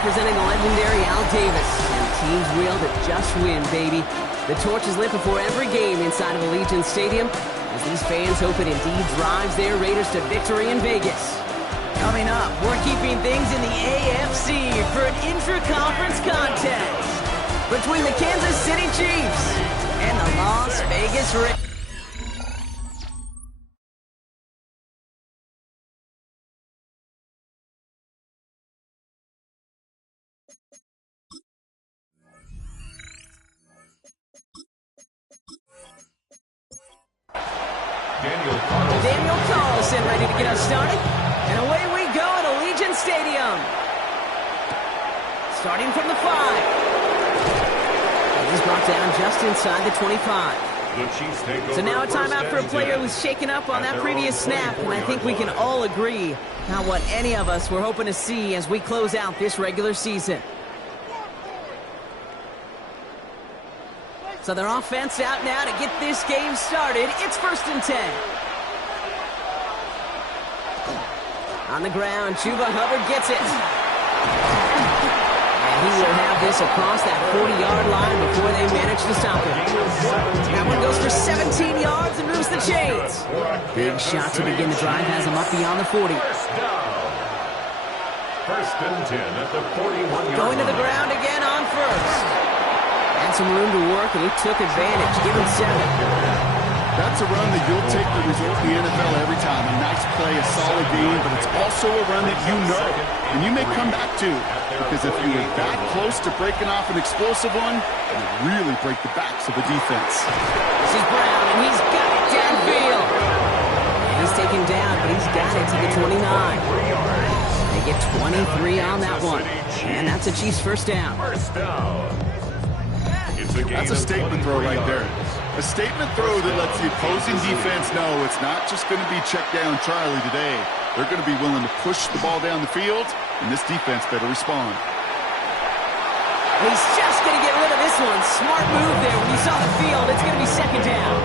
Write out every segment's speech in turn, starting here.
representing the legendary Al Davis. And the team's will to just win, baby. The torch is lit before every game inside of Allegiant Stadium, as these fans hope it indeed drives their Raiders to victory in Vegas. Coming up, we're keeping things in the AFC for an intra-conference contest between the Kansas City Chiefs and the Las Vegas Raiders. Daniel Carlson ready to get us started. And away we go at Allegiant Stadium. Starting from the 5. It is brought down just inside the 25. So now a timeout for a player who's shaken up on that previous snap. And I think we can all agree not what any of us were hoping to see as we close out this regular season. So their offense out now to get this game started. It's 1st and 10. On the ground, Chuba Hubbard gets it. And he will have this across that 40-yard line before they manage to stop him. That one goes for 17 yards and moves the chains. Big shot to begin the drive has him up beyond the 40. 1st and 10 at the 41-yard line. Going to the ground again on 1st. Had some room to work, and he took advantage. Give him 7. That's a run that you'll take the result in the NFL every time. A nice play, a solid game, but it's also a run that you know, and you may come back to. Because if you were that close to breaking off an explosive one, it would really break the backs of the defense. This is Brown, and he's got it downfield. He's taken down, but he's got it to the 29. They get 23 on that one. And that's a Chiefs first down. That's a statement throw right there. A statement throw that lets the opposing defense know it's not just going to be check down Charlie today. They're going to be willing to push the ball down the field, and this defense better respond. He's just going to get rid of this one. Smart move there. When you saw the field, it's going to be 2nd down.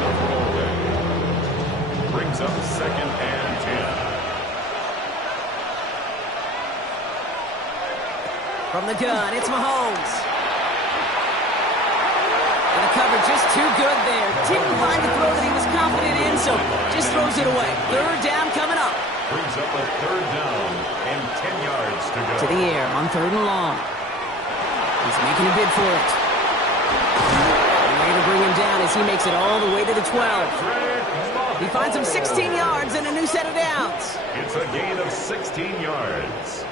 Brings up 2nd and 10. From the gun, it's Mahomes. And the cover just too good there. Didn't find the throw that he was confident in, so just throws it away. 3rd down coming up. Brings up a 3rd down and 10 yards to go. To the air on 3rd and long. He's making a bid for it. Way to bring him down as he makes it all the way to the 12. He finds him 16 yards and a new set of downs. It's a gain of 16 yards.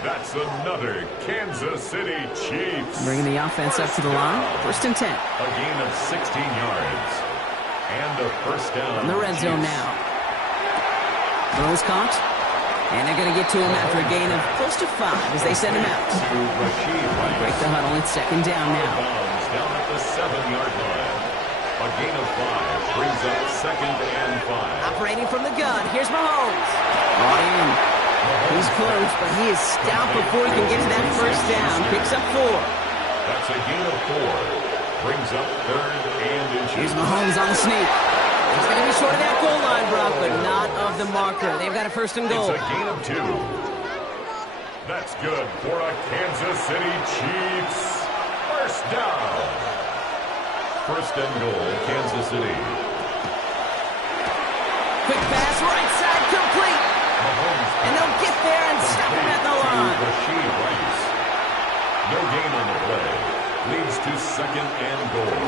That's another Kansas City Chiefs. Bringing the offense up to the line. 1st and 10. A gain of 16 yards. And a 1st down. From the red zone now. Burrow's caught. And they're going to get to him after a gain of close to 5 as they send him out. Break the huddle. It's 2nd down now. Down at the 7-yard line. A gain of 5 brings up 2nd and 5. Operating from the gun. Here's Mahomes. Brought in. He's close, but he is stout before he can get to that 1st down. Picks up 4. That's a gain of 4. Brings up 3rd and inches. Here's Mahomes on the sneak. He's going to be short of that goal line, Brock, but not of the marker. They've got a 1st and goal. It's a gain of 2. That's good for a Kansas City Chiefs 1st down. 1st and goal, Kansas City. Quick pass, right side, complete. And they'll get there and stop him at the line. Rashid Rice. No gain on the play. Leads to 2nd and goal.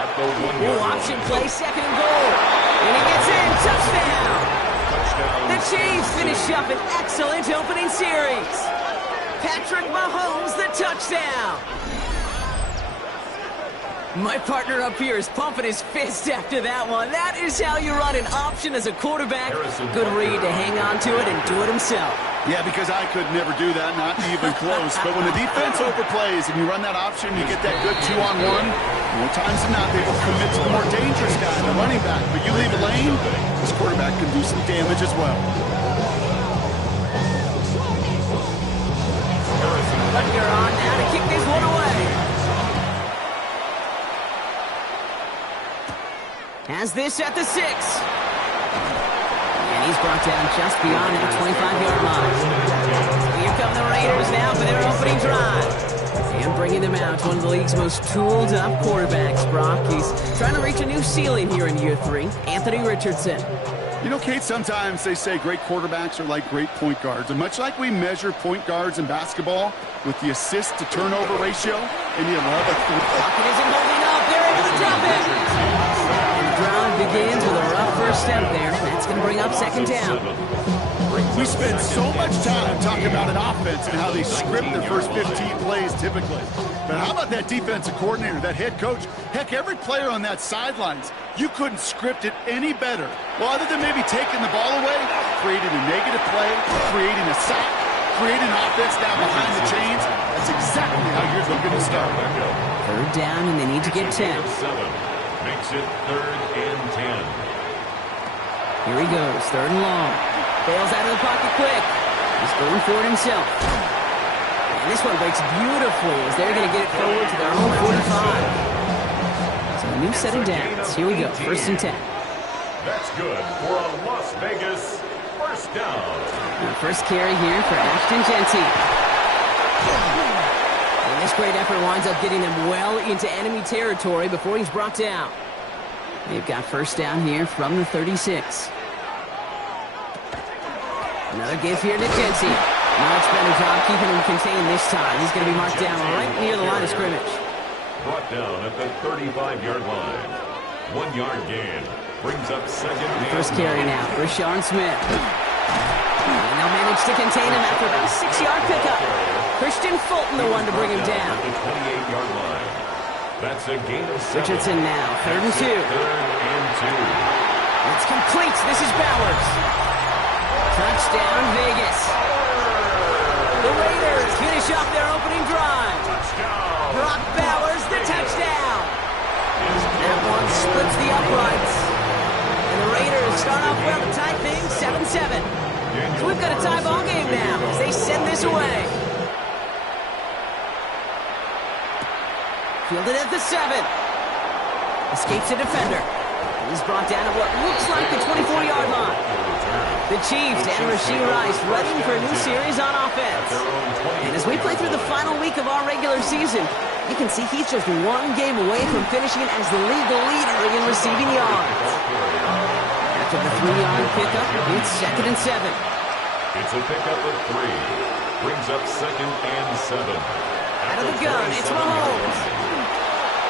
At the 1-yard line. Option play, 2nd and goal. And he gets in. Touchdown. The Chiefs finish up an excellent opening series. Patrick Mahomes, the touchdown. My partner up here is pumping his fist after that one. That is how you run an option as a quarterback. Good read to hang on to it and do it himself. Yeah, because I could never do that, not even close. But when the defense overplays and you run that option, you get that good 2-on-1. More times than not, they will commit to the more dangerous guy, the running back. But you leave a lane, this quarterback can do some damage as well. Butker on now to kick this one away. Has this at the 6. And he He's brought down just beyond that 25-yard line. Here come the Raiders now for their opening drive. And bringing them out, one of the league's most tooled-up quarterbacks, Brock. He's trying to reach a new ceiling here in year 3. Anthony Richardson. You know, Kate, sometimes they say great quarterbacks are like great point guards. And much like we measure point guards in basketball with the assist-to-turnover ratio, and you love it. Pocket isn't holding up. They're able to drop it. And the drive begins with a rough first step there. That's going to bring up second down. We spend so much time talking about an offense and how they script their first 15 plays typically. But how about that defensive coordinator, that head coach? Heck, every player on that sidelines, you couldn't script it any better. Well, other than maybe taking the ball away, creating a negative play, creating a sack, creating offense down behind the chains. That's exactly how you're looking to start. Third down, and they need to get 10. Makes it 3rd and 10. Here he goes, 3rd and long. Bails out of the pocket quick. He's going for it himself. And this one breaks beautifully as they're going to get it forward to their own 45. So a new set of downs. Here we go, 1st and 10. That's good for a Las Vegas first down. And first carry here for Ashton Jeanty. And this great effort winds up getting them well into enemy territory before he's brought down. They've got first down here from the 36. Another give here to Jeanty. Much better job keeping him contained this time. He's going to be marked down right near the line of scrimmage. Brought down at the 35-yard line. 1-yard gain. Brings up second. First carry now, Rashawn Smith. And they'll manage to contain him after about a 6-yard pickup. Christian Fulton, the one to bring him down. The 28-yard line. That's a gain of 7. Richardson now, 3rd and 2. 3rd and 2. It's complete. This is Bowers. Touchdown, Vegas. The Raiders finish off their opening drive. Touchdown. Brock Bowers, the touchdown. That one splits the uprights. And the Raiders start off well to tie things 7-7. So we've got a tie ball game now as they send this away. Fielded at the 7. Escapes a defender. He's brought down at what looks like the 24-yard line. The Chiefs and Rashee Rice ready for a new series on offense. And as we play through the final week of our regular season, you can see he's just one game away from finishing as the league leader in receiving yards. After the 3-yard pickup, it's 2nd and 7. It's a pickup of 3. Brings up 2nd and 7. Out of the gun, it's Mahomes.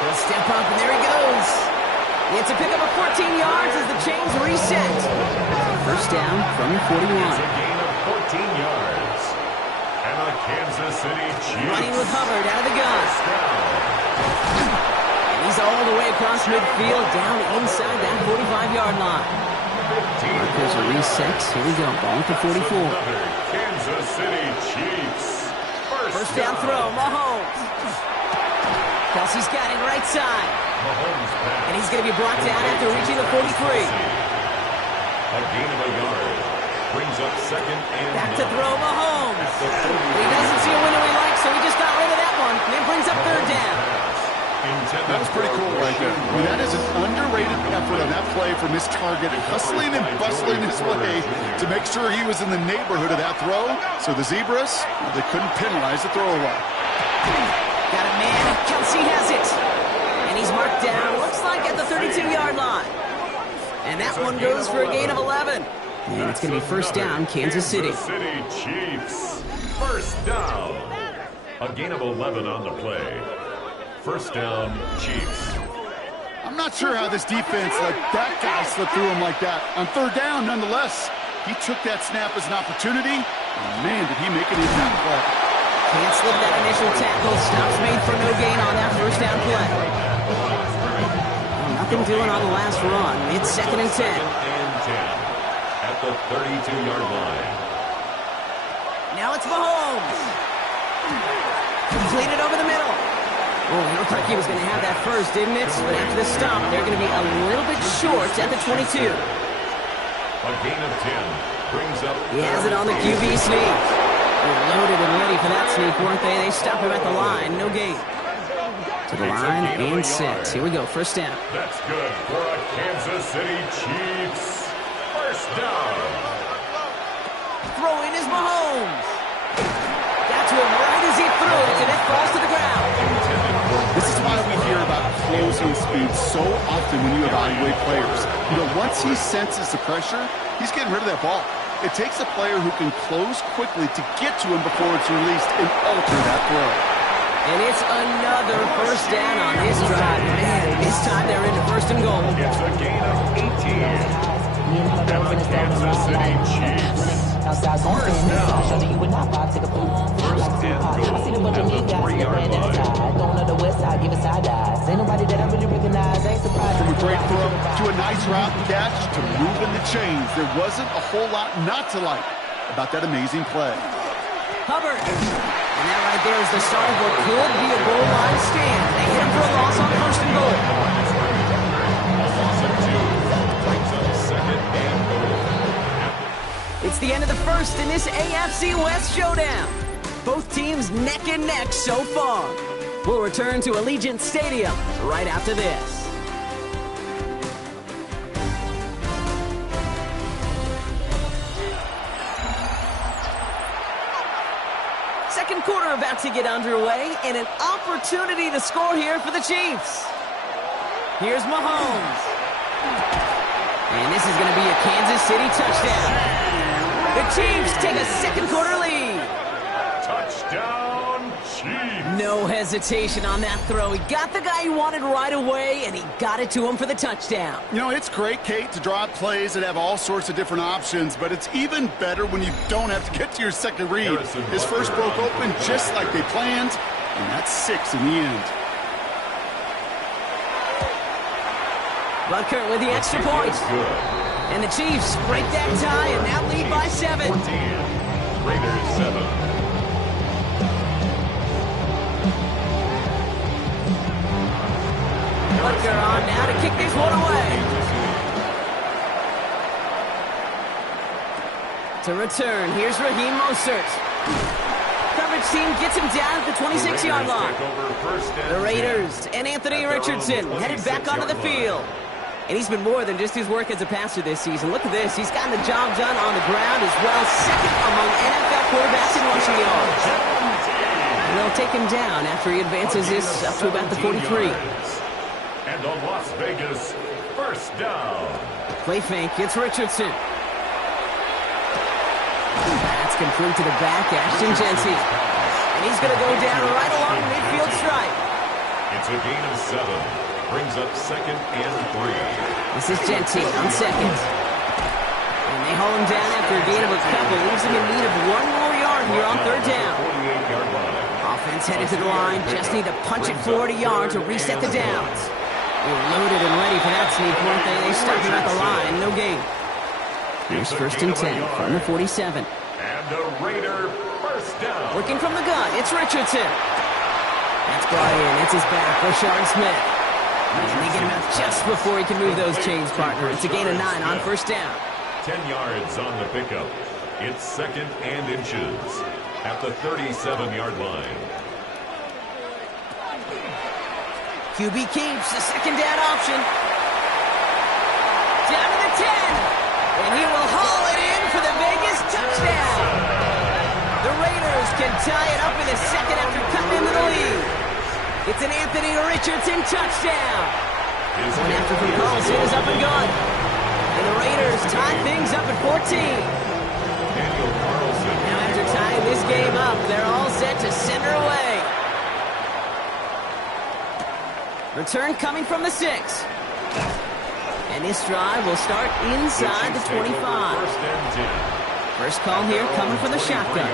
He'll step up, and there he goes. It's a pickup of 14 yards as the chains reset. First down from the 41. It's a gain of 14 yards. And the Kansas City Chiefs. Running with Hubbard out of the gun. And he's all the way across midfield, down inside that 45-yard line. Marcos resets. Here we go. Ball at the 44. Kansas City Chiefs. First down throw. Mahomes. Kelsey's got it right side. And he's going to be brought down after reaching the 43. A gain of a yard. Brings up 2nd and 9. Back to throw Mahomes. He doesn't see a window he likes, so he just got rid of that one. And then brings up 3rd down. That was pretty cool right there. I mean, that is an underrated effort on that play from his target, hustling and bustling his way to make sure he was in the neighborhood of that throw. So the Zebras, they couldn't penalize the throwaway. Got a man, and Kelsey has it. And he's marked down, looks like at the 32-yard line. And that one goes for a gain of 11. And it's going to be first down, Kansas City. City Chiefs. First down. A gain of 11 on the play. First down, Chiefs. I'm not sure how this defense let that guy slip through him like that. On 3rd down, nonetheless, he took that snap as an opportunity. And man, did he make it in that play. Can't slip that initial tackle. Stops made for no gain on that first down play. Well, nothing doing on the last run. It's 2nd and 10. 2nd and 10 at the 32-yard line. Now it's Mahomes. Completed over the middle. Oh, it looked like he was going to have that first, didn't it? But after the stop, they're going to be a little bit short at the 22. A gain of 10 brings up. He has it on the QB sneak. They were loaded and ready for that sneak, weren't they? They stop him at the line. No gain. To the line and set. Here we go. First down. That's good for a Kansas City Chiefs. First down. closing speed so often when you evaluate players. You know, once he senses the pressure, he's getting rid of that ball. It takes a player who can close quickly to get to him before it's released and alter that throw. And it's another first down on this drive. Man, this time they're into first and goal. It's a gain of 18. And the Kansas City Chiefs. First down. First and goal at the 3-yard line. From a great throw to a nice route catch to moving the chains, there wasn't a whole lot not to like about that amazing play. Hubbard. And that right there is the start of what could be a goal line stand. They hit him for a loss on first and goal. A loss of 2 brings up second and goal. It's the end of the first in this AFC West showdown. Both teams neck and neck so far. We'll return to Allegiant Stadium right after this. Second quarter about to get underway, and an opportunity to score here for the Chiefs. Here's Mahomes. And this is going to be a Kansas City touchdown. The Chiefs take a second quarter lead. Touchdown, Chiefs. No hesitation on that throw. He got the guy he wanted right away, and he got it to him for the touchdown. You know, it's great, Kate, to draw up plays that have all sorts of different options, but it's even better when you don't have to get to your second read. His first broke open just like they planned, and that's 6 in the end. Butker with the extra point. And the Chiefs break that tie and now lead by 7. 14. Raiders 7. Butker on now to kick this one away. To return, here's Raheem Mostert. Coverage team gets him down at the 26-yard line. The Raiders and Anthony Richardson headed back onto the field. And he's been more than just his work as a passer this season. Look at this. He's gotten the job done on the ground as well. Second among NFL quarterbacks in rushing yards. And they'll take him down after he advances this up to about the 43. And on Las Vegas, first down. Play fake. It's Richardson. That's complete to the back, Ashton Jency. And he's going to go down right along the midfield stripe. It's a gain of 7. Brings up second and 3. This is Jency on second. And they haul him down after a gain of a couple. Leaves him in need of one more yard here on third down. 48-yard line. Offense headed to the line. Just need to punch it forward a yard to reset the downs. They were loaded and ready for that sneak, weren't they? They stopped him at the line. No gain. Here's first and 10 from the 47. And a Raider first down. Working from the gun, it's Richardson. That's brought in. It's his back, Rashard Smith. And they get him out just before he can move those chains, partner. It's a gain of 9 on first down. 10 yards on the pickup. It's second and inches at the 37-yard line. QB keeps the second down option. Down to the 10. And he will haul it in for the Vegas touchdown. The Raiders can tie it up in a second after cutting into the lead. It's an Anthony Richardson touchdown. One after from Carlson is up and good. And the Raiders tie things up at 14. Daniel Carlson. Now after tying this game up, they're all set to send her away. Return coming from the 6. And this drive will start inside the 25. First and 10. First call here coming from the shotgun.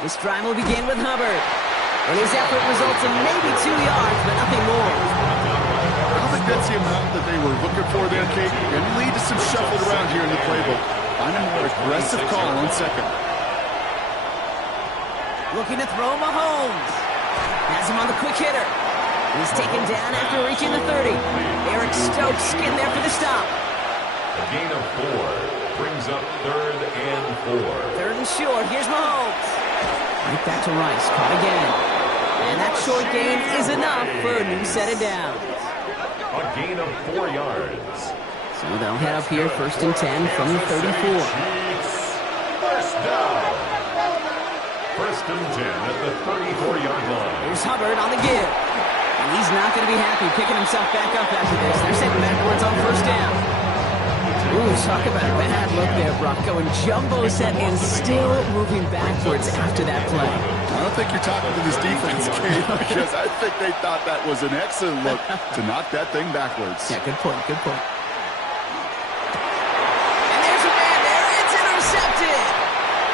This drive will begin with Hubbard. And his effort results in maybe 2 yards, but nothing more. I don't think that's the amount that they were looking for there, Kate. And lead to some shuffled around here in the playbook. Find a more aggressive call on second. Looking to throw Mahomes. Has him on the quick hitter. He's taken down after reaching the 30. Eric Stokes getting there for the stop. A gain of 4 brings up third and 4. Third and short. Here's Mahomes. Right back to Rice. Caught again. And that short gain is enough for a new set of downs. A gain of 4 yards. So they'll head up here first and 10 from the 34. First down. First and 10 at the 34-yard line. Here's Hubbard on the give. And he's not going to be happy picking himself back up after this. They're sitting backwards on first down. Ooh, talk about a bad look there, Brock. Going jumbo set and still moving backwards after that play. I don't think you're talking to this defense, Kate, because I think they thought that was an excellent look to knock that thing backwards. Yeah, good point, good point. And there's a man there. It's intercepted.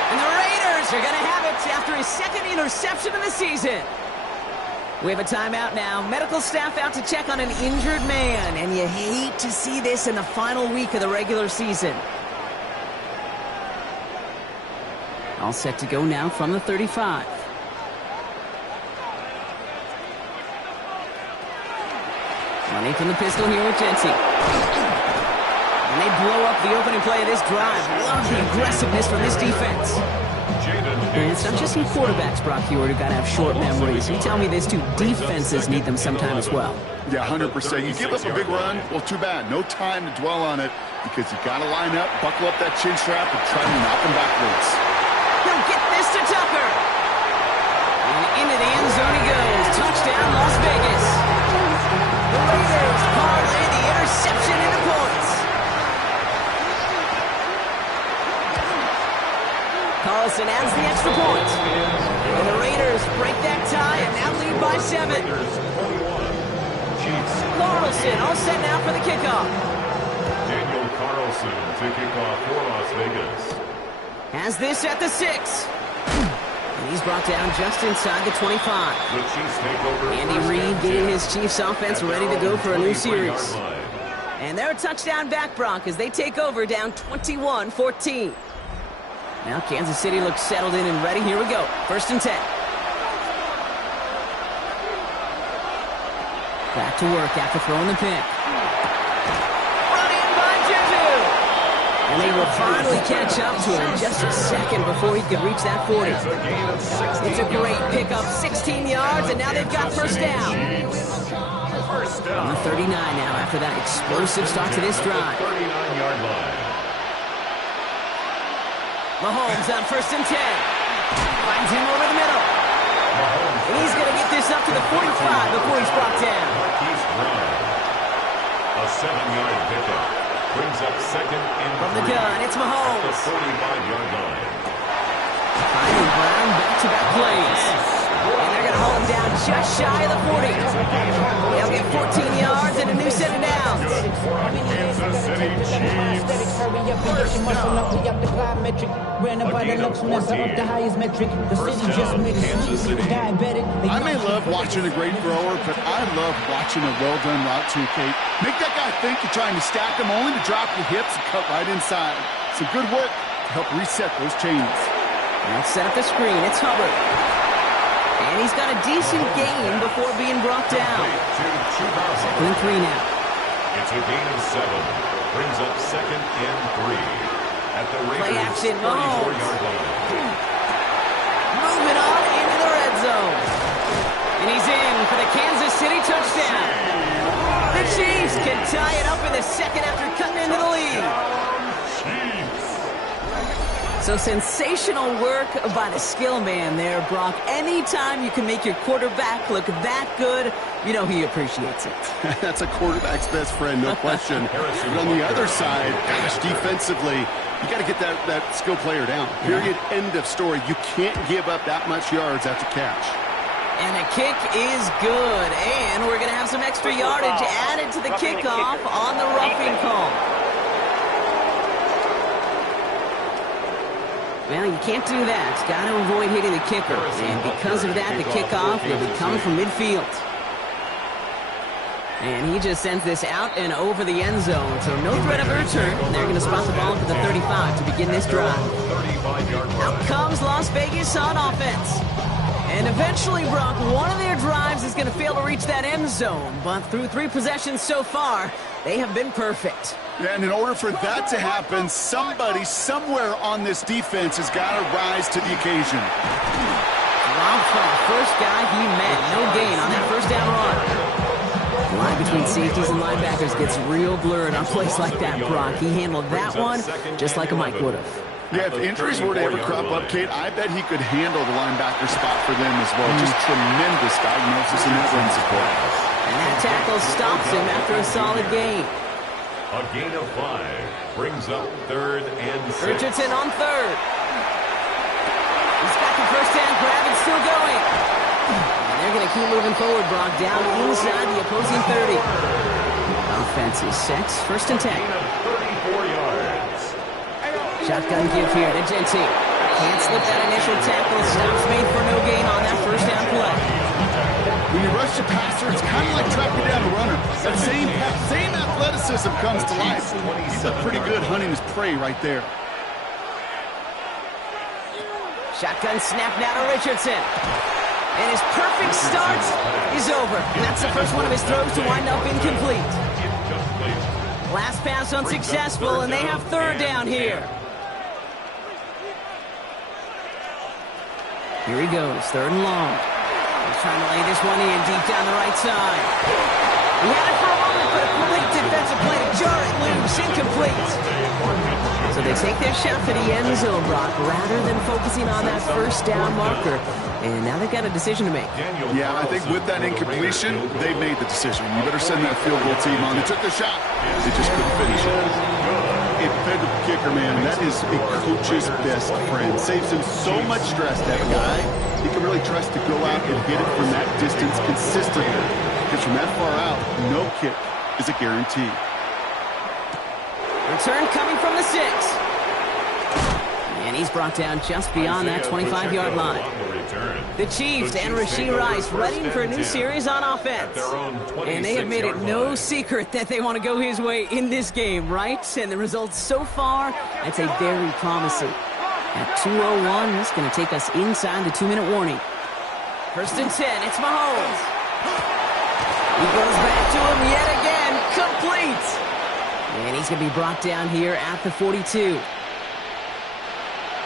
And the Raiders are going to have it after his second interception of the season. We have a timeout now. Medical staff out to check on an injured man. And you hate to see this in the final week of the regular season. All set to go now from the 35. Money from the pistol here with Jensen. And they blow up the opening play of this drive. Love the aggressiveness from this defense. And it's not just you quarterbacks, Brock Huard, who got to have short memories. You tell me this too, defenses need them sometime as well. Yeah, 100%. You give up a big run, well, too bad. No time to dwell on it because you got to line up, buckle up that chin strap, and try to knock them backwards. He'll get this to Tucker. And into the end zone he goes. Touchdown, Las Vegas. The Raiders parlay the interception into points. Carlson adds the extra point. And the Raiders break that tie and now lead by 7. Carlson all set now for the kickoff. Daniel Carlson to kick off for Las Vegas. Has this at the 6. And he's brought down just inside the 25. The Chiefs take over. Andy Reid getting his Chiefs offense ready to go for a new series. And they're a touchdown back, Brock, as they take over down 21-14. Now Kansas City looks settled in and ready. Here we go. First and 10. Back to work after throwing the pick. Run in by Juju. And they will finally catch up to him just a second before he could reach that 40. It's a great pickup, 16 yards, and now they've got first down. On the 39 now after that explosive start to this drive. 39-yard line. Mahomes on first and 10. Finds him over the middle. And he's going to get this up to the 45 before he's brought down. A 7-yard pickup. Brings up second and From the gun, it's Mahomes. The 45-yard line. Finding Brown back-to-back plays. And they're going to hold him down just shy of the 40. They'll get 14 yards and a new set of downs. Kansas City Chiefs. I may love watching a great thrower, but I love watching a well-done route too, Kate. Make that guy think you're trying to stack him only to drop your hips and cut right inside. Some good work to help reset those chains. Now set up the screen. It's Hubbard. And he's got a decent gain before being brought down. Second and 3 now. It's a gain of 7. Brings up second and 3. At the Raiders' Play action, Mahomes. 34-yard line. Moving on into the red zone. And he's in for the Kansas City touchdown. The Chiefs can tie it up in the second after cutting into the lead. So sensational work by the skill man there, Brock. Anytime you can make your quarterback look that good, you know he appreciates it. That's a quarterback's best friend, no question. But on the other side, gosh, defensively, you got to get that skill player down. Period. End of story. You can't give up that much yards after catch. And the kick is good. And we're going to have some extra yardage added to the kickoff on the roughing call. Well, you can't do that. Got to avoid hitting the kicker. And because of that, the kickoff will be coming from midfield. And he just sends this out and over the end zone. So no threat of a return. They're going to spot the ball for the 35 to begin this drive. Out comes Las Vegas on offense. And eventually, Brock, one of their drives is going to fail to reach that end zone. But through 3 possessions so far, they have been perfect. Yeah, and in order for that to happen, somebody somewhere on this defense has got to rise to the occasion. Dropped from the first guy he met. No gain on that first down run. The line between safeties and linebackers gets real blurred on plays like that, Brock. He handled that one just like a Mike would have. Yeah, if injuries were to ever crop up, Kate, I bet he could handle the linebacker spot for them as well. Just tremendous diagnosis and that run support. And that tackle stops him after a solid gain. A gain of 5 brings up 3rd and 6. Richardson on 3rd. He's got the first down grab. It's still going. And they're going to keep moving forward, Brock, down inside the opposing 30. Offense is set. 1st and 10. Gain of 34 yards. Shotgun give here to Genty. Can't slip that initial tackle. Stops made for no gain on that first down play. When you rush the passer, it's kind of like tracking down a runner. That same athleticism comes to life. He's looked pretty good hunting his prey right there. Shotgun snap now to Richardson. And his perfect start is over. And that's the first one of his throws to wind up incomplete. Last pass unsuccessful, and they have 3rd down here. Here he goes, 3rd and long. He's trying to lay this one in deep down the right side. He had it for a moment, but a complete defensive play to jar it loose, incomplete. So they take their shot for the end zone, Brock, rather than focusing on that first down marker. And now they've got a decision to make. Yeah, I think with that incompletion, they made the decision. You better send that field goal team on. They took their shot. They just couldn't finish it. A dependable kicker, man, that is a coach's best friend. Saves him so much stress, that guy. He can really trust to go out and hit it from that distance consistently. Because from that far out, no kick is a guarantee. Return coming from the 6. And he's brought down just beyond that 25-yard line. The Chiefs and Rashee Rice ready for a new series on offense. And they have made it no secret that they want to go his way in this game, right? And the results so far, I'd say very promising. At 2:01, that's going to take us inside the 2-minute warning. 1st and 10, it's Mahomes. He goes back to him yet again, complete. And he's going to be brought down here at the 42.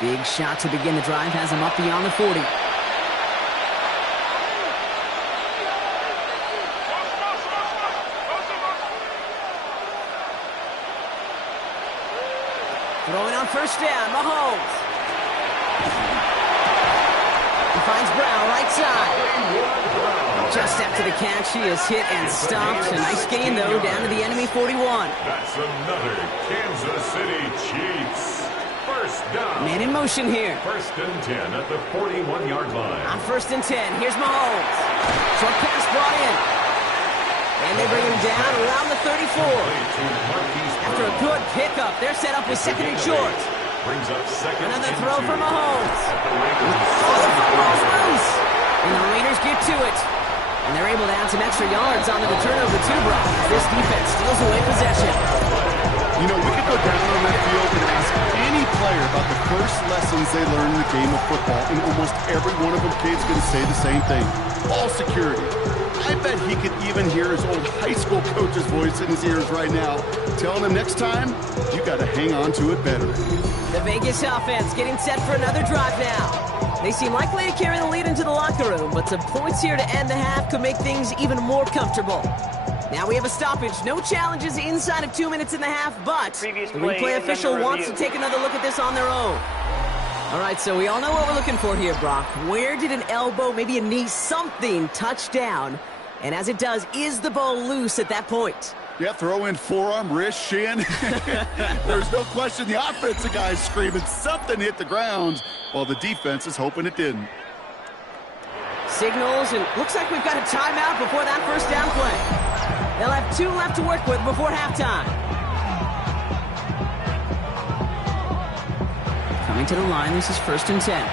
Big shot to begin the drive, has him up beyond the 40. Throwing on 1st down, Mahomes. He finds Brown, right side. Just after the catch, he is hit and stopped. A nice gain, though, down to the enemy 41. That's another Kansas City Chiefs. 1st down. Man in motion here. 1st and 10 at the 41-yard line. On 1st and 10, here's Mahomes. Short pass brought in. And they bring him down around the 34. After a good pickup, they're set up with 2nd and short. Brings up 2nd. Another throw for Mahomes. Oh, the football's loose. And the Raiders get to it. And they're able to add some extra yards on the return of the 2, Brock. This defense steals away possession. You know, we could go down on that field and ask any player about the first lessons they learned in the game of football, and almost every one of them kids going to say the same thing. Ball security. I bet he could even hear his old high school coach's voice in his ears right now, telling him next time, you got to hang on to it better. The Vegas offense getting set for another drive now. They seem likely to carry the lead into the locker room, but some points here to end the half could make things even more comfortable. Now we have a stoppage. No challenges inside of 2 minutes and a half, but the replay official wants to take another look at this on their own. All right, so we all know what we're looking for here, Brock. Where did an elbow, maybe a knee, something touch down? And as it does, is the ball loose at that point? Yeah, throw in forearm, wrist, shin. There's no question the offensive guy's screaming something hit the ground while the defense is hoping it didn't. Signals, and looks like we've got a timeout before that first down play. They'll have 2 left to work with before halftime. Coming to the line, this is 1st and 10.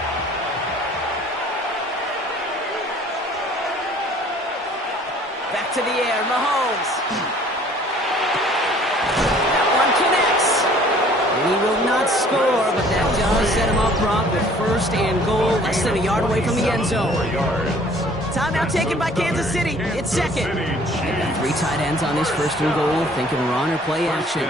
Back to the air, Mahomes. That one connects. And he will not score, but that does set him up, Brock, with 1st and goal, less than a yard away from the end zone. Timeout taken by Kansas City. It's 2nd. They've got 3 tight ends on this 1st and goal, thinking run or play action.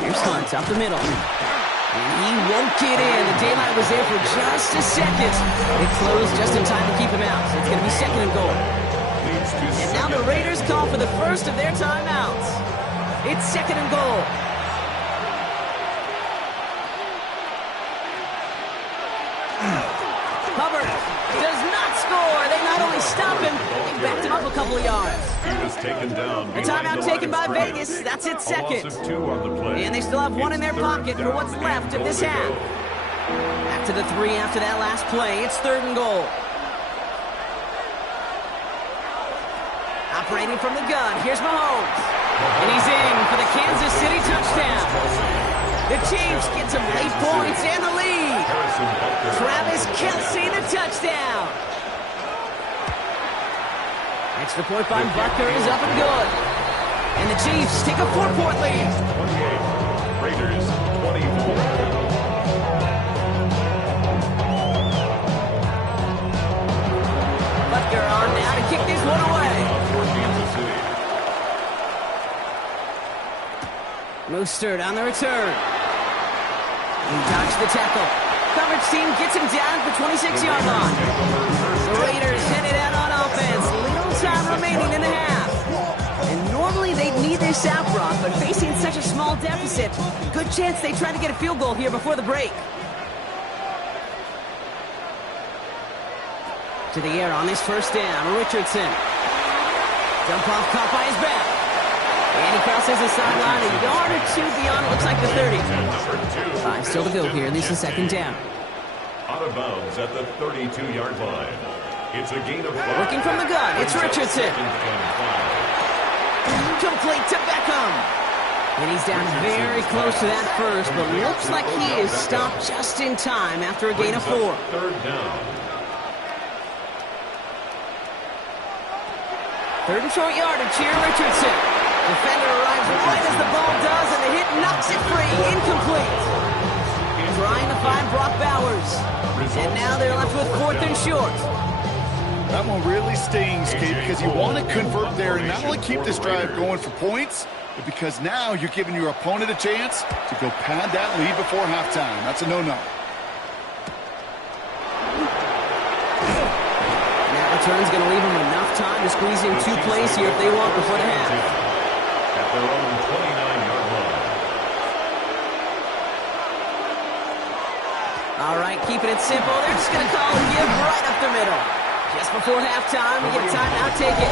Here's Hunt up the middle. And he won't get in. The daylight was there for just a second. It closed just in time to keep him out. So it's going to be 2nd and goal. And now the Raiders call for the first of their timeouts. It's 2nd and goal. Hubbard does not score. They not only stop him, they backed him up a couple of yards. He was taken down. A timeout taken by Vegas. That's it, 2nd. And they still have one in their pocket for what's left of this half. Back to the 3 after that last play. It's 3rd and goal. Operating from the gun. Here's Mahomes. And he's in for the Kansas City touchdown. The Chiefs get some late points and the lead. Travis Kelce, the touchdown. Extra point by Butker is up and good. And the Chiefs take a 4-point lead. 28. Raiders 24. Butker on now to kick this one away. Mostert on the return. He dodged the tackle. Coverage team gets him down at the 26-yard line. The Raiders headed out on offense. Little time remaining in the half. And normally they'd need this out, Brock, but facing such a small deficit, good chance they try to get a field goal here before the break. To the air on this first down, Richardson. Dump off caught by his back. And he crosses the sideline a yard or two beyond, looks like the 30. 5 still to go here. This is 2nd down. Out of bounds at the 32-yard line. It's a gain of 5. Working from the gun, it's Richardson. Complete to Beckham. And he's down very close to that first, but looks like he is stopped just in time after a gain of 4. 3rd down. 3rd and short yardage here, Richardson. Defender arrives right as the ball does, and the hit knocks it free. Incomplete. Trying to find Brock Bowers. And now they're left with 4th and short. That one really stings, Kate, because you want to convert there and not only keep this drive going for points, but because now you're giving your opponent a chance to go pad that lead before halftime. That's a no-no. That return's going to leave them enough time to squeeze in 2 plays here if they want before the half. At their own 29-yard line. All right, keeping it simple. They're just going to call a give right up the middle. Just before halftime, we get a timeout taken.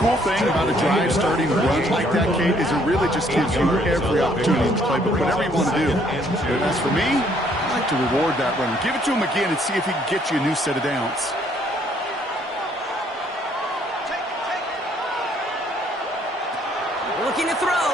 Cool thing about a drive starting run like that, Kate, is it really just gives you every opportunity to play, but whatever you want to do. But as for me, I like to reward that runner. Give it to him again and see if he can get you a new set of downs. Looking to throw.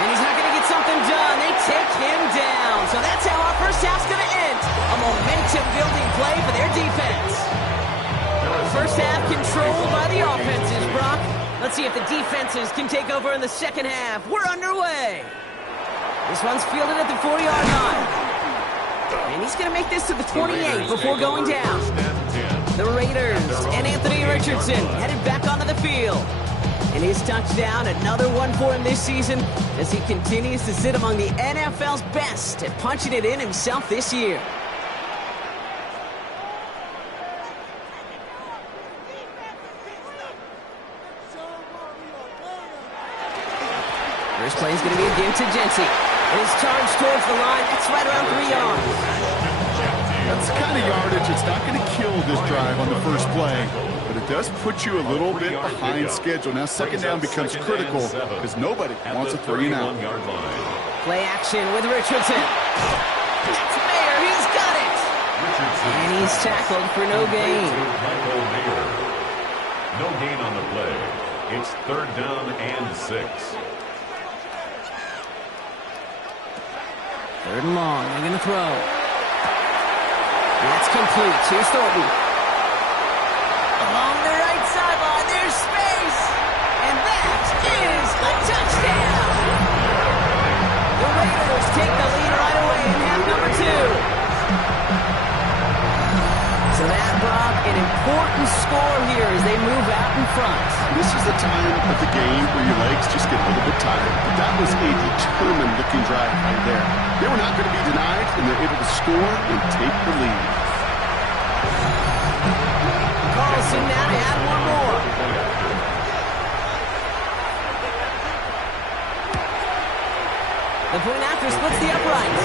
And he's not going to get something done. They take him down. So that's how our first half's going to end. A momentum-building play for their defense. First half controlled by the offenses, Brock. Let's see if the defenses can take over in the second half. We're underway. This one's fielded at the 40-yard line. And he's going to make this to the 28 before going down. The Raiders and Anthony Richardson headed back onto the field. And his touchdown, another one for him this season as he continues to sit among the NFL's best at punching it in himself this year. First play is going to be again to Jency. His charge towards the line, that's right around 3 yards. That's the kind of yardage it's not going to kill this drive on the first play, but it does put you a little bit behind schedule. Now second down becomes critical because nobody wants a 3-and-out. Play action with Richardson. That's Mayer, he's got it. And he's tackled for no gain. No gain on the play. It's 3rd down and 6. 3rd and long, they're going to throw. That's complete. Here's Thornton. Along the right sideline, there's space. And that is a touchdown. The Raiders take the lead right away in half number 2. So that, Brock, an important score here as they move out in front. This is the time of the game where your legs just get a little bit tired. But that was a determined-looking drive right there. They were not going to be denied, and they're able to score and take the lead. Carlson now to add one more. The point after splits the uprights.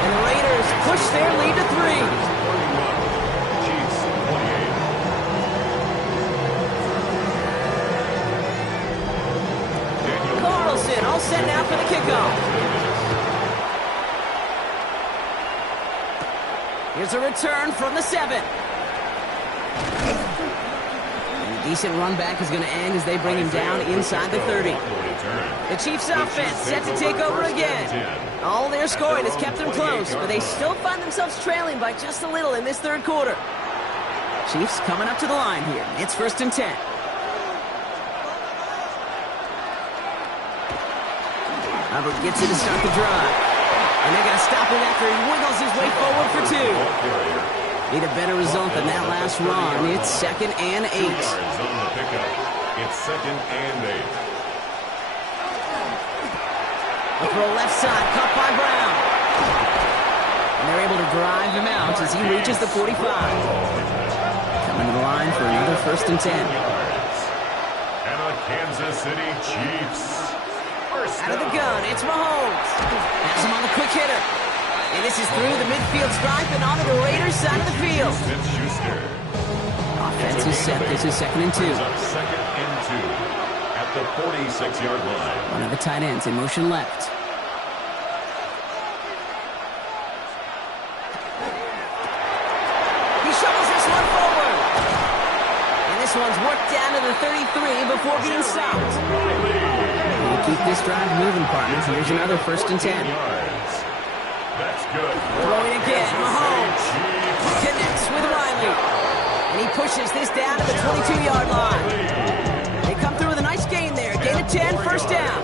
And the Raiders push their lead to 3. Chiefs 28. Carlson all set now for the kickoff. Here's a return from the 7. And a decent run back is going to end as they bring him down inside the 30. The Chiefs offense set to take over again. All their scoring has kept them close, but they still find themselves trailing by just a little in this third quarter. Chiefs coming up to the line here. It's 1st and 10. Hubbard gets it to start the drive. And they're going to stop him after he wiggles his way forward for 2. Need a better result than that last run. It's 2nd and 8. It's 2nd and 8. The throw left side, caught by Brown. And they're able to drive him out as he reaches the 45. Coming to the line for another 1st and 10. And the Kansas City Chiefs. Out of the gun, it's Mahomes. Has him on the quick hitter. And this is through the midfield stripe and onto the Raiders' side of the field. Offense is set. This is 2nd and 2. 2nd and 2 at the 46-yard line. One of the tight ends in motion left. He shovels this one forward. And this one's worked down to the 33 before being stopped. We'll keep this drive moving, partners. Here's another 1st and 10. That's good. Throwing again, Mahomes connects with Riley. And he pushes this down to the 22-yard line. They come through with a nice gain there. Gain of 10, 1st down.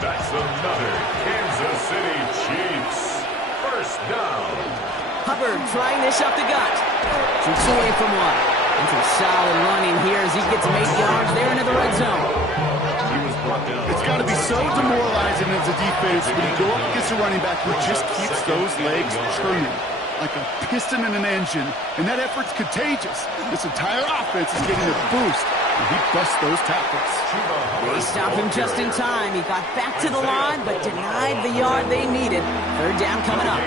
That's another Kansas City Chiefs 1st down. Hubbard trying this up the gut. Shoots away from one. And some solid running here as he gets some 8 yards there into the red zone. It's got to be so demoralizing as a defense when you go up against a running back who just keeps those legs churning like a piston in an engine, and that effort's contagious. This entire offense is getting a boost, and he busts those tackles. They stop him just in time. He got back to the line, but denied the yard they needed. 3rd down coming up.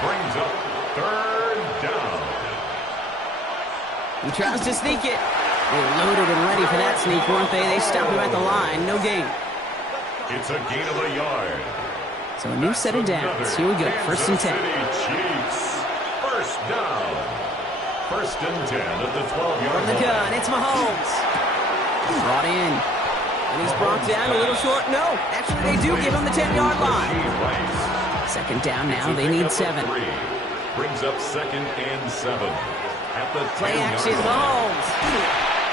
Brings up 3rd down. He tries to sneak it. They were loaded and ready for that sneak, weren't they? They stopped him at the line. No gain. It's a gain of a yard. So a new set of downs. Here we go. 1st and 10. Chiefs. 1st down. 1st and 10 at the 12-yard From the gun, it's Mahomes. Brought in. And he's brought down a little short. No, actually they do give him the 10-yard line. 2nd down now. They need 7. Brings up 2nd and 7 at the 10-yard line. Play action, Mahomes.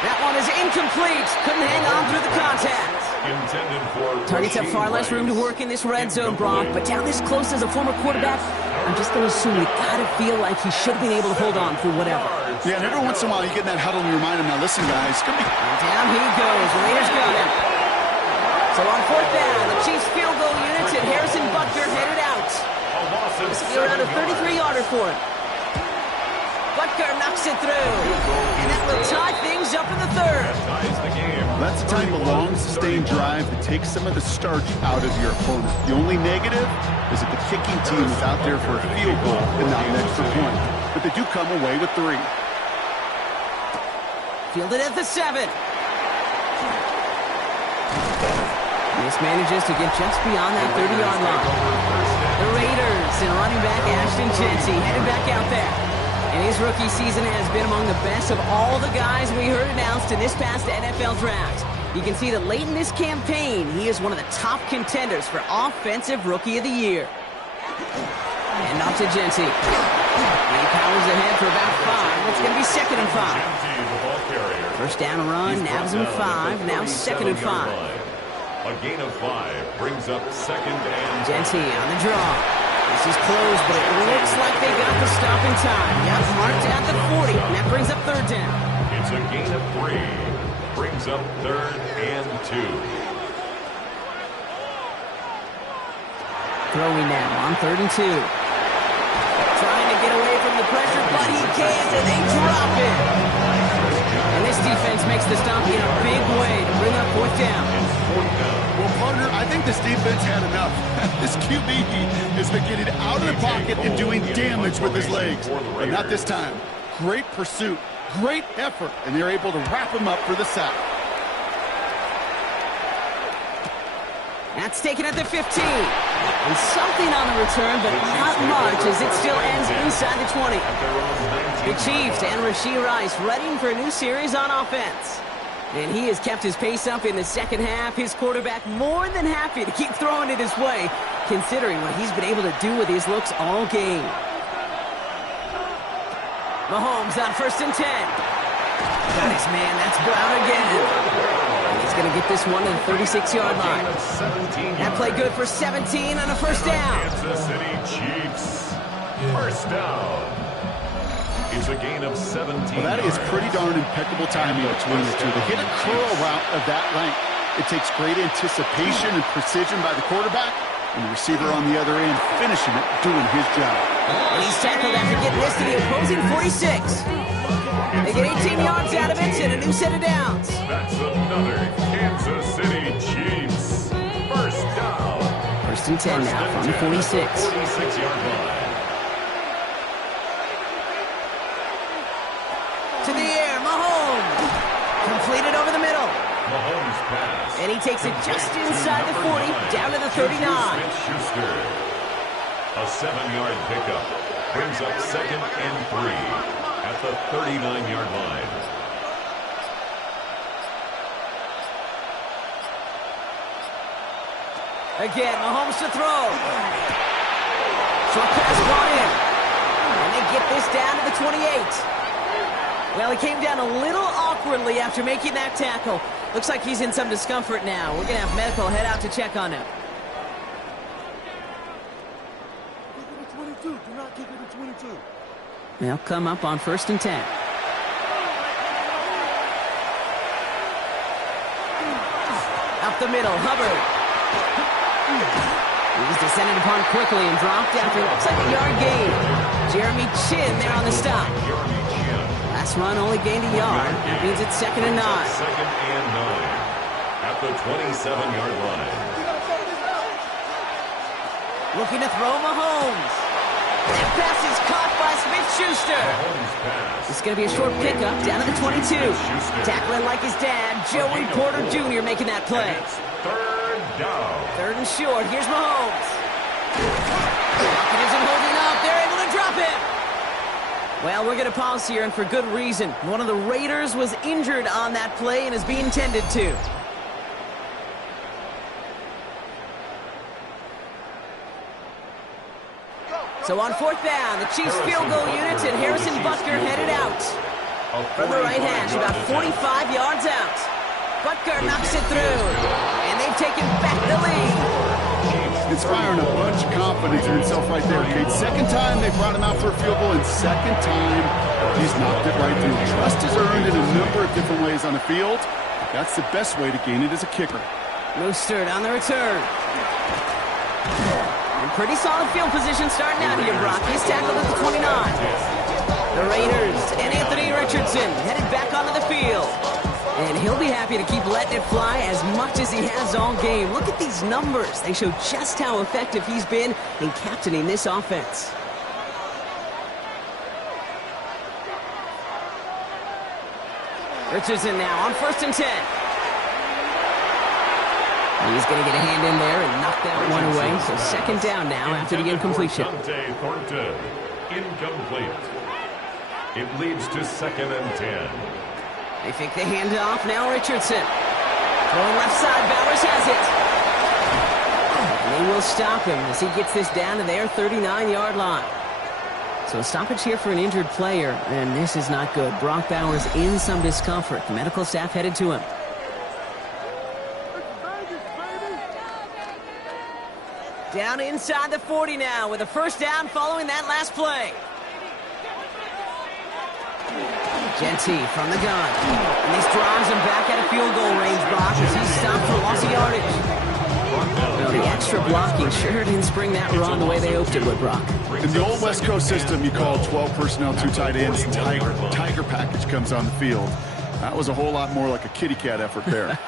That one is incomplete. Couldn't hang on through the contact. Targets have far less room to work in this red zone, Brock, but down this close as a former quarterback, I'm just going to assume you got to feel like he should have been able to hold on through whatever. Yeah, and every once in a while you get in that huddle and you remind him, now listen, guys, it's going to be... And down he goes. The Raiders got him. So on 4th down, the Chiefs field goal units and Harrison Butker headed out. This will be around a 33-yarder for him. Butker knocks it through. And that will tie things up in the 3rd. That's the type of long, sustained drive that takes some of the starch out of your opponent. The only negative is that the kicking team is out there for a field goal and not an extra point. But they do come away with 3. Fielded at the 7. This manages to get just beyond that 30-yard line. The Raiders and running back Ashton Jeanty headed back out there. And his rookie season has been among the best of all the guys we heard announced in this past NFL draft. You can see that late in this campaign, he is one of the top contenders for Offensive Rookie of the Year. And off to Jeanty. He powers ahead for about 5. It's going to be 2nd and 5. 1st down and run, nabs him 5. Now 2nd and 5. A gain of 5 brings up 2nd and... Jeanty on the draw. This is close, but it looks like they got the stop in time. Yep, marked at the 40, and that brings up 3rd down. It's a gain of 3. Brings up 3rd and 2. Throwing now on 3rd and 2. Trying to get away from the pressure, but he can't, and they drop it. And this defense makes the stop in a big way to bring up fourth down. Well, partner, I think this defense had enough. This QB has been getting out of the pocket and doing damage with his legs. But not this time. Great pursuit, great effort, and they're able to wrap him up for the sack. That's taken at the 15. And something on the return, but not much as it still ends inside the 20. The Chiefs and Rashee Rice readying for a new series on offense. And he has kept his pace up in the second half. His quarterback more than happy to keep throwing it his way, considering what he's been able to do with his looks all game. Mahomes on 1st and 10. Got his man, that's Brown again. And he's going to get this one to the 36-yard line. That play good for 17 on a first down. Kansas City Chiefs. First down. It's a gain of 17. Well, that is pretty darn impeccable timing between the two. To hit a curl route of that length, it takes great anticipation and precision by the quarterback, and the receiver on the other end finishing it, doing his job. And he's tackled after getting this to the opposing 46. They get 18 yards out of it and a new set of downs. That's another Kansas City Chiefs. First down. 1st and 10 now from the 46. 46-yard line. To the air, Mahomes. Completed over the middle. Mahomes pass. And he takes it just inside the 40, down to the 39. Smith-Schuster. A 7-yard pickup. Brings up 2nd and 3 at the 39-yard line. Again, Mahomes to throw. Short pass brought in. And they get this down to the 28. Well, he came down a little awkwardly after making that tackle. Looks like he's in some discomfort now. We're going to have medical head out to check on him. Do not kick it to 22. They'll come up on 1st and 10. Up the middle, Hubbard. He's descended upon quickly and dropped after it looks like a yard gain. Jeremy Chin there on the stop. Last run only gained a yard. That means it's 2nd and 9. 2nd and 9 at the 27-yard line. Looking to throw Mahomes. That pass is caught by Smith-Schuster. Mahomes pass. It's going to be a short pickup down to the 22. Tackling like his dad, Joey Porter Jr. making that play. It's 3rd down. 3rd and short. Here's Mahomes. Pocket isn't holding up. They're able to drop him. Well, we're going to pause here, and for good reason. One of the Raiders was injured on that play and is being tended to. So on 4th down, the Chiefs field goal unit and Harrison Butker headed out. From the right hash, about 45 yards out. Butker knocks it through, and they've taken back the lead. Inspiring a bunch of confidence in himself right there, Kate. 2nd time they brought him out for a field goal, and 2nd time he's knocked it right through. Trust is earned in a number of different ways on the field. That's the best way to gain it as a kicker. Mostert on the return. And pretty solid field position starting out here, Brock. He's tackled at the 29. The Raiders and Anthony Richardson headed back onto the field. And he'll be happy to keep letting it fly as much as he has all game. Look at these numbers. They show just how effective he's been in captaining this offense. Richardson now on 1st and 10. He's going to get a hand in there and knock that one away. So 2nd down now after the incompletion. Dante Thornton, incomplete. It leads to 2nd and 10. They fake the handoff. Now Richardson. Throwing left side. Bowers has it. And they will stop him as he gets this down to their 39-yard line. So a stoppage here for an injured player, and this is not good. Brock Bowers in some discomfort. The medical staff headed to him. Down inside the 40 now with a 1st down following that last play. Genty from the gun. And this drives him back at a field goal range, Brock, as he's stopped for loss of yardage. Well, The extra blocking sure didn't spring that run the way they hoped it would, Brock. In the old West Coast system, you call 12 personnel, 2 tight ends, tiger package comes on the field. That was a whole lot more like a kitty cat effort there.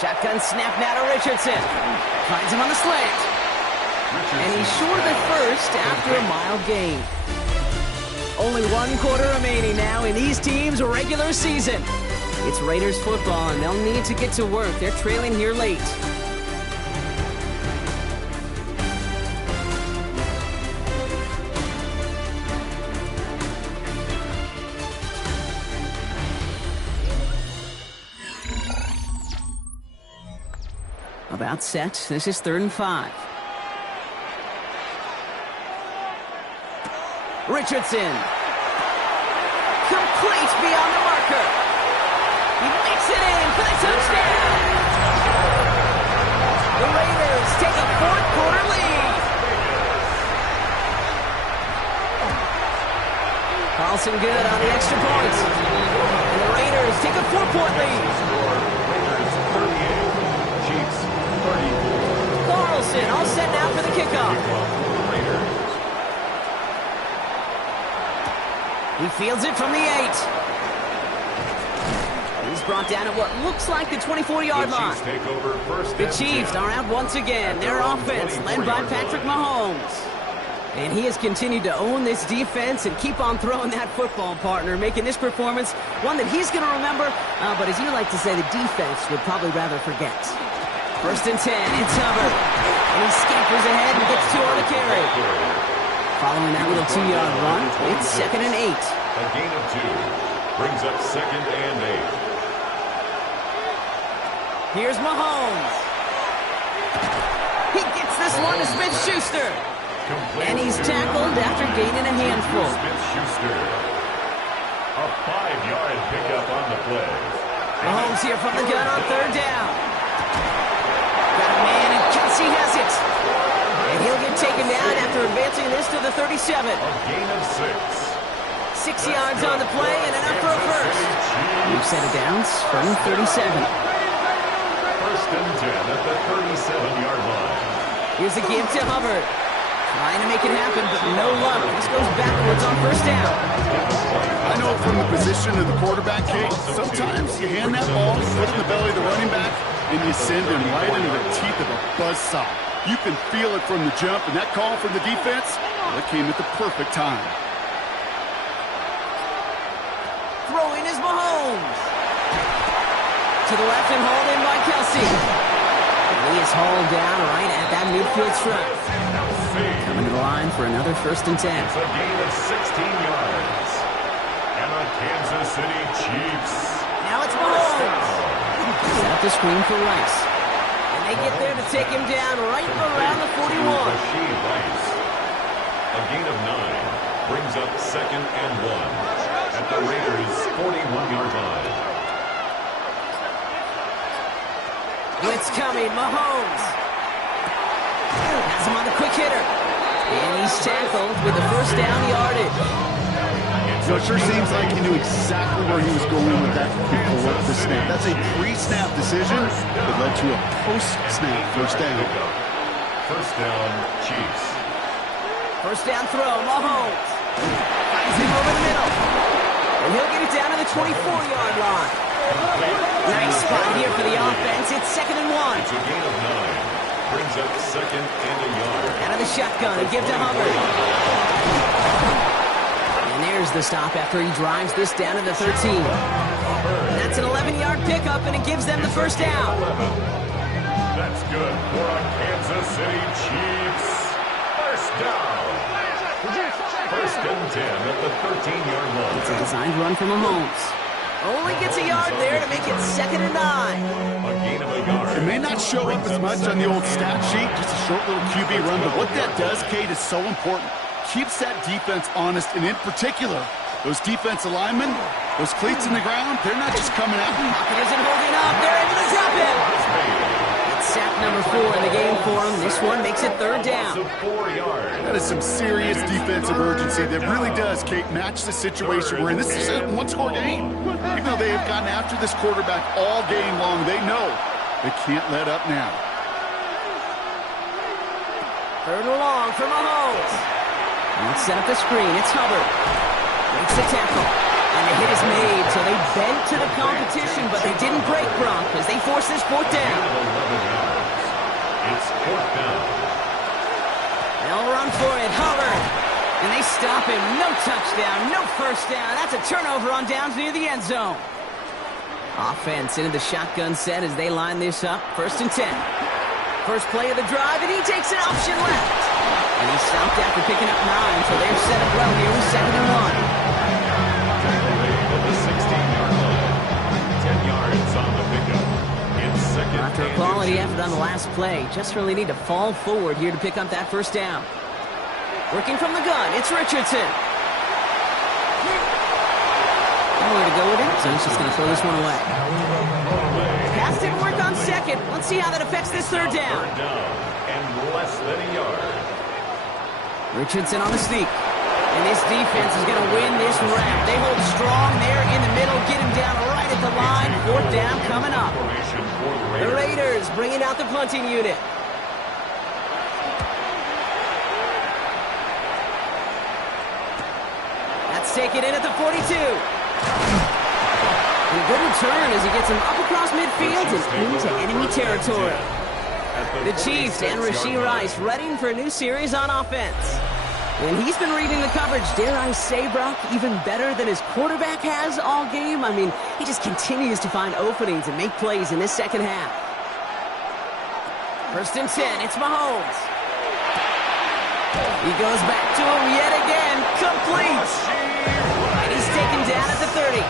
Shotgun snap now to Richardson. Finds him on the slant. And he's short of the first after a mild gain. Only 1 quarter remaining now in these teams' regular season. It's Raiders football, and they'll need to get to work. They're trailing here late. About set. This is 3rd and 5. Richardson. Complete beyond the marker. He makes it in for the touchdown. The Raiders take a 4th quarter lead. Carlson good on the extra point. And the Raiders take a 4-point lead. Raiders 38, Chiefs 34. Carlson all set now for the kickoff. He fields it from the 8. He's brought down at what looks like the 24-yard line. The Chiefs are out once again. Their offense led by Patrick Mahomes. And he has continued to own this defense and keep on throwing that football, partner, making this performance one that he's going to remember, but as you like to say, the defense would probably rather forget. 1st and 10, it's Hubbard. And he scampers ahead and gets 2 on the carry. Following that little 2-yard run, it's 2nd and 8. A gain of 2 brings up 2nd and 8. Here's Mahomes. He gets this one to Smith-Schuster. And he's tackled after gaining a handful. Smith-Schuster. A 5-yard pickup on the play. Mahomes here from the gun on 3rd down. Got a man, and Kelsey has it. And he'll get taken down after advancing this to the 37. A gain of 6. 6 yards on the play and enough for a first. New set of downs from 37. 1st and 10 at the 37-yard line. Here's a give to Hubbard. Trying to make it happen, but no luck. This goes backwards on 1st down. I know from the position of the quarterback, Kate, sometimes you hand that ball, put it in the belly of the running back, and you send him right into the teeth of a buzzsaw. You can feel it from the jump, and that call from the defense, well, it came at the perfect time. Throwing is Mahomes. To the left and hauled in by Kelsey. And he is hauled down right at that midfield stripe. Coming to the line for another 1st and 10. It's a gain of 16 yards. And the Kansas City Chiefs. Now it's Mahomes. Set up the screen for Rice. And they get there to take him down right around the 41. Rashee Rice. A gain of 9 brings up 2nd and 1 at the Raiders' 41-yard line. Blitz coming, Mahomes. Has him on the quick hitter. And he's tackled with the 1st down yardage. So it sure seems like he knew exactly where he was going with that before the snap. That's a pre-snap decision that led to a post-snap 1st down. 1st down, Chiefs. 1st down throw, Mahomes. Finds him over the middle. And he'll get it down to the 24-yard line. Nice spot here for the offense. It's 2nd and 1. It's a gain of 9. Brings up 2nd and a yard. Out of the shotgun, a give to Hubbard. And there's the stop after he drives this down to the 13. And that's an 11-yard pickup, and it gives them the 1st down. That's good for a Kansas City Chiefs. 1st down. 1st and 10 at the 13-yard line. It's a designed run from Mahomes. Only gets a yard there to make it 2nd and 9. A gain of a yard. It may not show up as much on the old stat sheet, just a short little QB run, but what that does, Kate, is so important. Keeps that defense honest, and in particular, those defensive linemen, those cleats in the ground, they're not just coming out. Pocket isn't holding up. They're able to drop it. It's sack number 4 in the game for him. This one makes it 3rd down. 4 yards. That is some serious defensive urgency that really does, Kate, match the situation we're in. This is a one-score game. Even though they have gotten after this quarterback all game long, they know they can't let up now. Third and long for Mahomes. Let's set up the screen. It's Hubbard. Makes the tackle. And the hit is made, so they bent to the competition, but they didn't break Gronk as they force this fourth down. It's fourth down. They'll run for it. Hubbard. And they stop him. No touchdown, no first down. That's a turnover on downs near the end zone. Offense into the shotgun set as they line this up. 1st and 10. First play of the drive, and he takes an option left. And he stopped after picking up 9, so they're set up well here with 2nd and 1. At the 16-yard line. 10 yards on the pickup. It's second. After a quality effort on the last play, just really need to fall forward here to pick up that first down. Working from the gun, it's Richardson. Nowhere to go with it, so he's just going to throw this one away. Pass didn't work on 2nd. Let's see how that affects this 3rd down. And less than a yard. Richardson on the sneak. And this defense is going to win this round. They hold strong there in the middle, get him down right at the line. 4th down coming up. The Raiders bringing out the punting unit. That's taken in at the 42. And a good return as he gets him up across midfield and into enemy territory. The Chiefs and Rashee Rice readying for a new series on offense. And he's been reading the coverage, dare I say, Brock, even better than his quarterback has all game. I mean, he just continues to find openings and make plays in this second half. 1st and 10, it's Mahomes. He goes back to him yet again, complete. And he's taken down at the 30.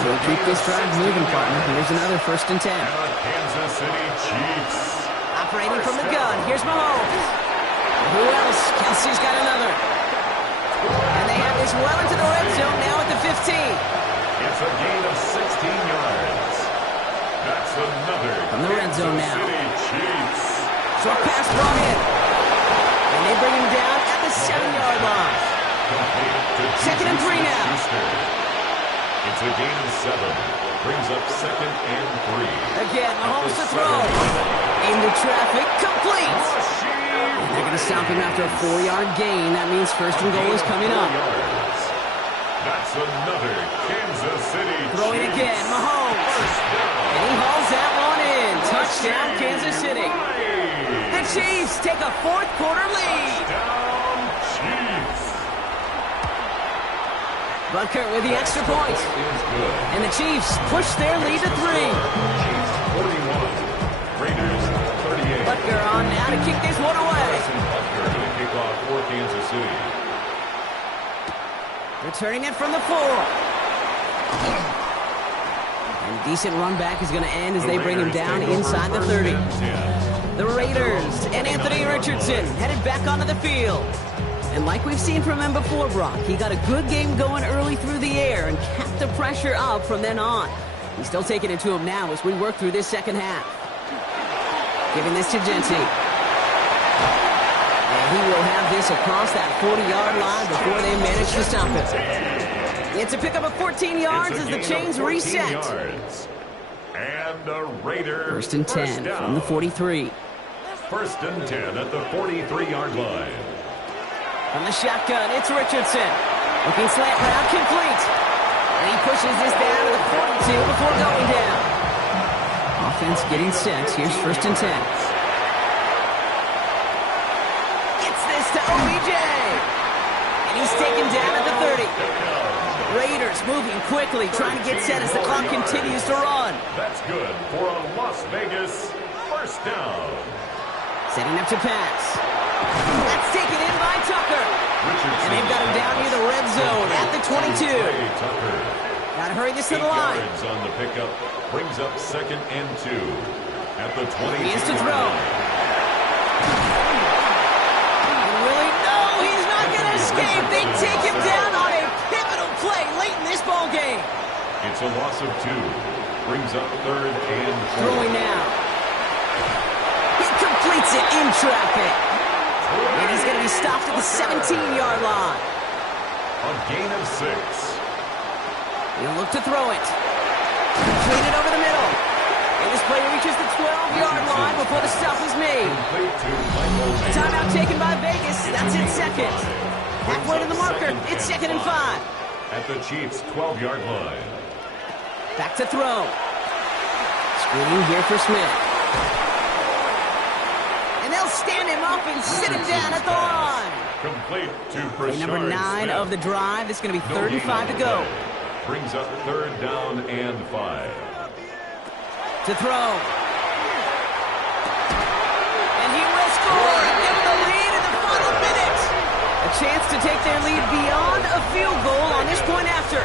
So keep this drive moving, partner. Here's another 1st and 10. Kansas City Chiefs. Operating from the gun, here's Mahomes. Who else? Kelsey's got another. And they have this well into the red zone now at the 15. It's a gain of 16 yards. That's another from the red zone now. City Chiefs. Short pass brought in. And they bring him down at the 7-yard line. 2nd and 3 now. It's a gain of 7. Brings up 2nd and 3. Again, Mahomes to throw. Into traffic, complete. And they're going to stop him after a 4-yard gain. That means 1st and goal is coming up. That's another Kansas City. Throwing again, Mahomes. And he hauls that one in. Touchdown, Kansas City. The Chiefs take a 4th quarter lead. Touchdown, Chiefs. Butker with the extra point. And the Chiefs push their lead to 3. Chiefs 41. Raiders 38. Butker on now to kick this one away. Butker to kick off for Kansas City. Returning it from the 4. And decent run back is going to end as they bring him down inside the 30. The Raiders and Anthony Richardson headed back onto the field. And like we've seen from him before, Brock, he got a good game going early through the air and kept the pressure up from then on. He's still taking it to him now as we work through this second half. Giving this to Genty. And he will have this across that 40-yard line before they manage to stop it. It's a pickup of 14 yards as the chains reset. And the Raiders 1st and 10 from the 43. 1st and 10 at the 43-yard line. From the shotgun, it's Richardson. Looking slant route, complete. And he pushes this down to the 42 before going down. Offense getting set. Here's 1st and 10. Gets this to OBJ. And he's taken down at the 30. Raiders moving quickly, trying to get set as the clock continues to run. That's good for a Las Vegas 1st down. Setting up to pass. That's taken in by Tucker. And they've got him down near the red zone at the 22. Got to hurry this to the line. On the pickup brings up 2nd and 2 at the 20. He is to throw. And Willie, no, he's not going to escape. They take him down on a pivotal play late in this ball game. It's a loss of 2. Brings up 3rd and 4. Throwing now. He completes it in traffic. And he's going to be stopped at the 17-yard line. A gain of 6. He'll look to throw it. Complete it over the middle. And this play reaches the 12-yard line before the stop is made. Timeout taken by Vegas. That's its second. Halfway to the marker. It's 2nd and 5. At the Chiefs' 12-yard line. Back to throw. Screen here for Smith. And they'll stand him up and sit him down at the line. Complete to Play number 9 of the drive. It's going to be 3rd and 5 to go. Brings up 3rd down and 5. To throw. And he will score and give them the lead in the final minute. A chance to take their lead beyond a field goal on this point after.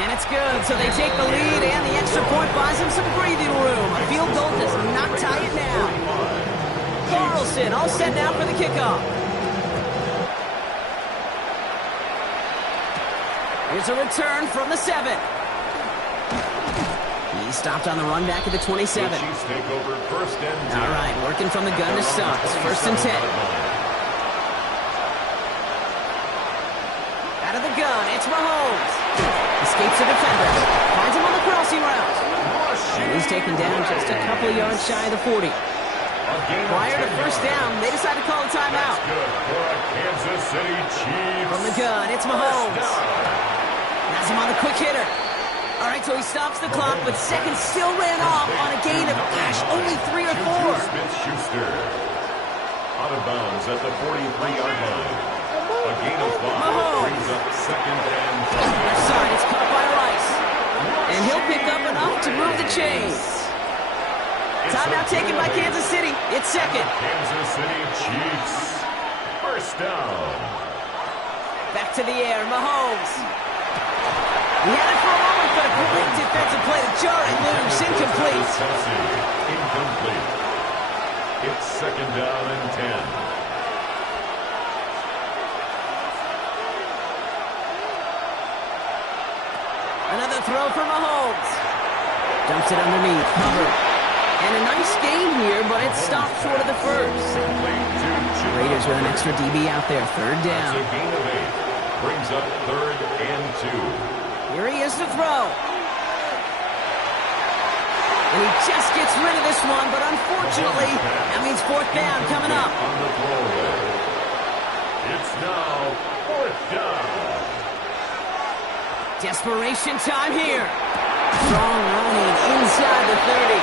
And it's good, so they take the lead, and the extra point buys them some breathing room. A field goal does not tie it now. Carlson all set now for the kickoff. Here's a return from the 7. He stopped on the run back at the 27. The Chiefs take over 1st and 10. All right, working from the gun to start. It's 1st and 10. Out of the gun, it's Mahomes. Escapes the defenders. Finds him on the crossing route. And he's taken down just a couple of yards shy of the 40. Prior to 1st down, they decide to call a timeout. Good for a Kansas City Chiefs. From the gun, it's Mahomes. Has him on the quick hitter. All right, so he stops the clock, but seconds still ran off on a gain of, only 3 or 4. Smith-Schuster. Out of bounds at the 43-yard line. A gain of 5 brings up 2nd and 5. Left side, it's caught by Rice. And he'll pick up enough to move the chains. Timeout taken by Kansas City. It's 2nd. Kansas City Chiefs. 1st down. Back to the air, Mahomes. He had it for a moment, but a great defensive play to jar it loose. Incomplete. Incomplete. It's 2nd down and 10. Another throw for Mahomes. Dumps it underneath. Covered. And a nice game here, but it's stopped short of the 1st. Raiders with an extra DB out there. 3rd down. That's a gain of 8. Brings up 3rd and 2. Here he is to throw. And he just gets rid of this one, but unfortunately, that means 4th down coming up. On the throwaway. It's now 4th down. Desperation time here. Strong running inside the 30.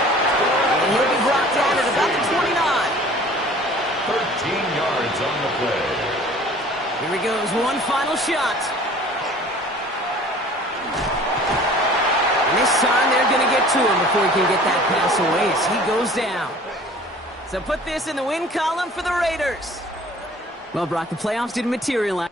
And he'll be brought down at about the 29. 13 yards on the play. Here he goes, one final shot. And this time they're going to get to him before he can get that pass away as he goes down. So put this in the win column for the Raiders. Well, Brock, the playoffs didn't materialize.